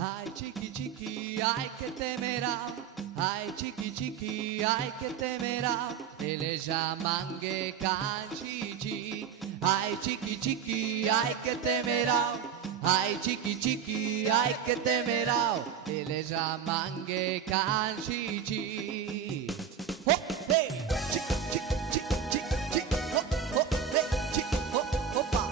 Ay chiqui chiqui, ay que temerá. Ay chiqui chiqui, ay que temerá. Ele já mangue canchichi. Ay chiqui chiqui, ay que temerá. Ay chiqui chiqui, ay que temerá. Ele já mangue canchichi. Oh, hey, chiqui chiqui chiqui chiqui chiqui. Oh, oh, hey, chiqui, oh, opa.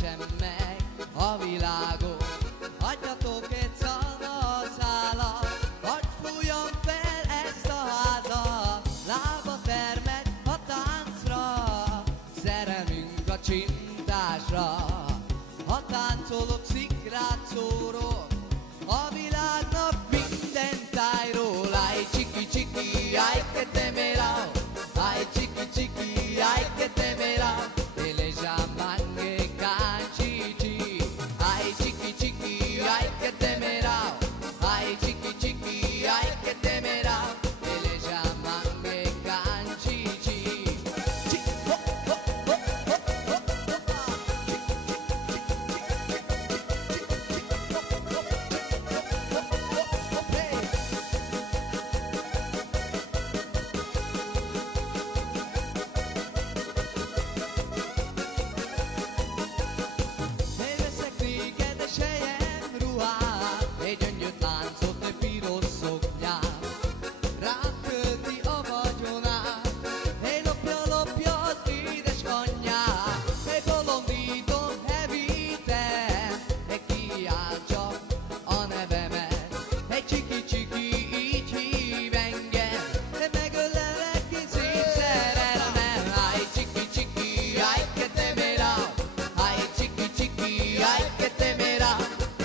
Sem meg a világon, adjatok egy szalmaszálat, hadd fújjon fel ezt a házat, lába termett a táncra, szerelmünk a csintásra, ha táncolok, szikrát szórok, a világnak minden tájról. Ay chiqui chiqui, ay que temerá, ay chiqui chiqui, ay que temerá, ele já mangue canchichi. Ay chiqui chiqui, ay que temerá, ay chiqui chiqui, ay que temerá, ele já mangue canchichi. Egy gyöngyöt láncot, egy piros szoknyát, rám költi a vagyonát, egy lopja az édes anyját, egy bolondítom, hevítem, egy kiáll csak a nevemet, egy csiki-csiki így hív engem, de megölelek, én szép szerelmem. Ay csiki-csiki, ay que temerá, ay csiki-csiki, ay que temerá,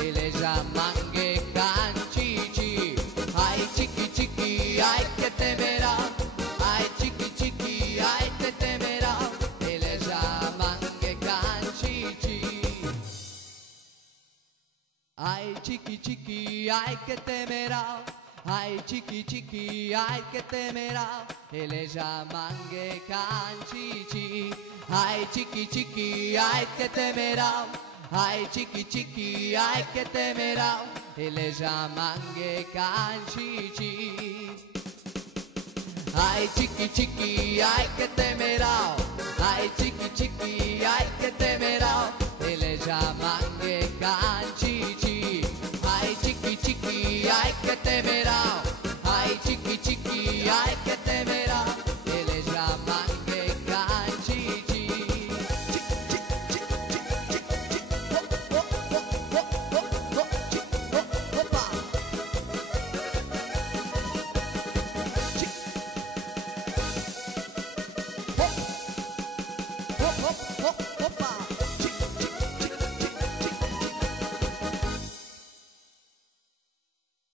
ele já mangue canchichi. Ay chiqui chiqui, ay que temerá, ay chiqui chiqui, ay que temerá, ele já mangue canchichi. Ay chiqui chiqui, ay que temerá, ay chiqui chiqui, ay que temerá, ele já mangue canchichi. Ay chiqui chiqui, ay que temerá, ay chiqui chiqui, ay que temerá, ele já mangue canchichi. Ay chiqui chiqui, ay que temerá, ay chiqui chiqui, ay que temerá.